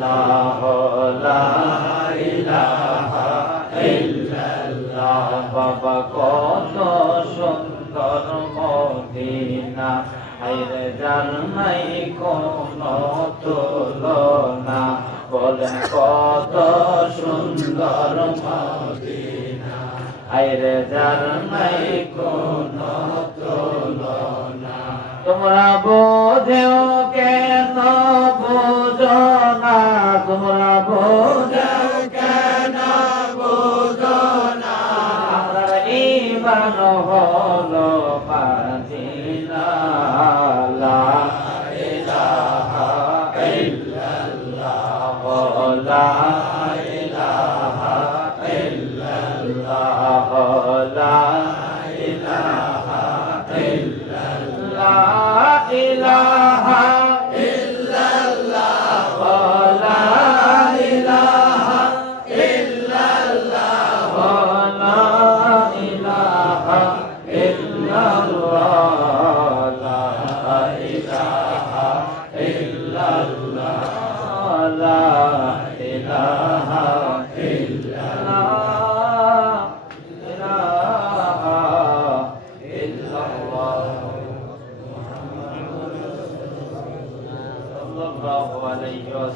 ইল্লাল্লাহ লা ইলাহা ইল্লাল্লাহ বাবা কত সুন্দর মদিনা আইরে যার নাই কোনো তুলনা বলেন কত সুন্দর মদিনা আইরে যার নাই কোনো তুলনা তোমরা বোঝেও কেন বোঝো না তোমরা বোঝেও কেন বোঝো না আমার ঈমান হলো মাদিনা লা ইলাহা ইল্লাল্লাহ লা ইলাহা ইল্লাল্লাহ লা ইলাহা ইল্লাল্লাহ ইলাহা ইল্লাল্লাহ লা ইলাহা ইল্লাল্লাহ লা ইলাহা ইল্লাল্লাহ লা ইলাহা ইল্লাল্লাহ লা ইলাহা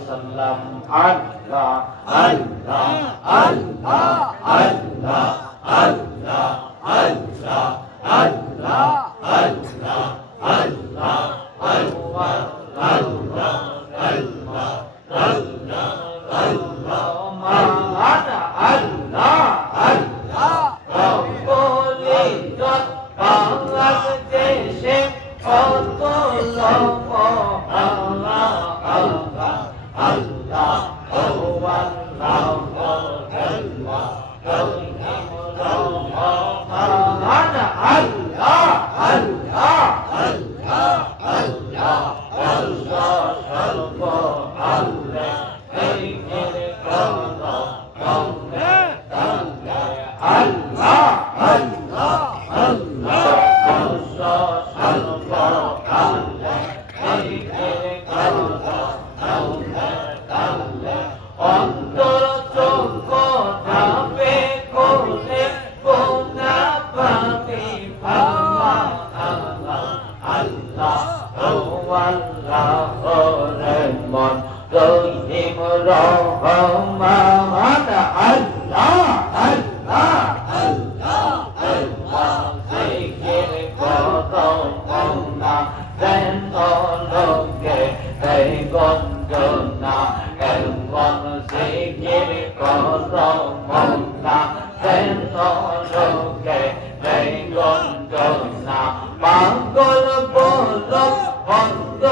সাল্লাম আল্লাহ আল্লাহ আল্লাহ আল্লাহ আল্লাহ আল্লাহ আল্লাহ আল্লাহ আল্লাহ আল্লাহ আল্লাহ আল্লাহ আল্লাহ আল্লাহ মানা আল্লাহ আল্লাহ বলি যত বাংলাদেশে কত লোক আল্লাহ আল্লাহ Allah, oh Allah, oh Allah, অন্তর চোখ ধাপে কোলে কোনা পাতি আল্লাহ আল্লাহ আল্লাহ ও আল্লাহ ও রহমান রহিম রহমান আল্লাহ আল্লাহ আল্লাহ আল্লাহ জিকির করো মওলা দেন লোকে এই গঞ্জনা এমন জিকির করো মওলা দেন লোকে এই গঞ্জনা পাগল বলো বন্ধ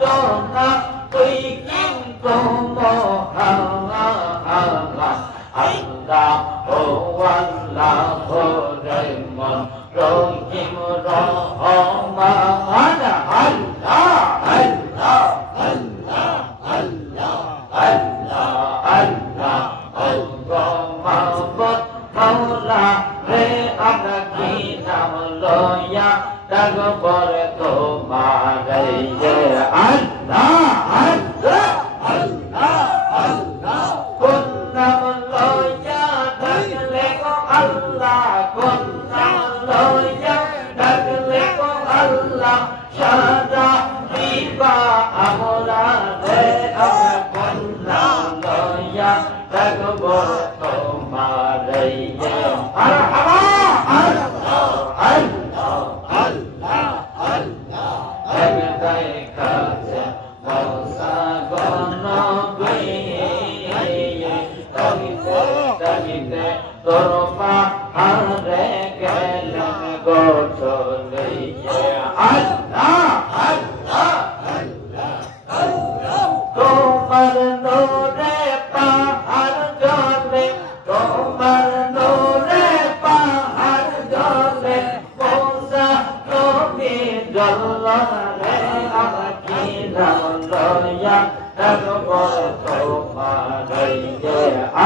জনা তুই কিন্তু মহানা আল্লাহ আল্লাহ ও আল্লাহ ও রহমান রহিম রহমান আল্লাহ আল্লাহ আল্লাহ আল্লাহ আল্লাহ আল্লাহ আল্লাহ মাহবুব মাওলা রে আমরা কি নাম লয়া ডাকবর তোমার আল্লাহ আল্লাহ আল্লাহ আল্লাহ কোন নাম লয়া ডাকলে গো আল্লাহ কোন নাম লয়া ডাকলে গো আল্লাহ সাদা দিবা আমরা রে আমরা কোন নাম লয়া ডাকবর তোমার মারহাবা আল্লাহ আল্লাহ আল্লাহ আল্লাহ একটাই কাছে মৌসা গনবী তহিতে তহিতে তোর পাহাড়ে গেলেন গো চলে আল্লাহ আল্লাহ আল্লাহ আল্লাহ তোমার নূরে পাহাড় জ্বলে তোমার নূরে পাহাড় জ্বলে মৌসা নবী জ্বলরে আমাকে নাম লয়া ডাকবর তোমার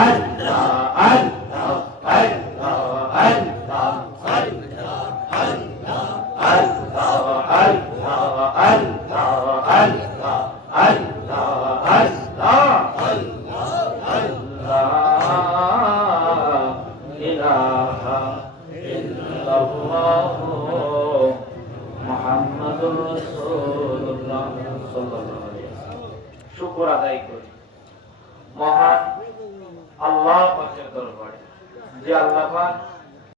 আল্লাহ আল্লাহ আল্লাহ আল্লাহ আল্লাহ আল্লাহ আল্লাহ আল্লাহ আল্লাহ আল্লাহ আল্লাহ আল্লাহ ইলাহা ইল্লাল্লাহ মুহাম্মাদুর রাসূলুল্লাহ সাল্লাল্লাহু আলাইহি ওয়াসাল্লাম। শুকর আদায় করি মহান আল্লাহ পাকের দরবারে যে আল্লাহ পাক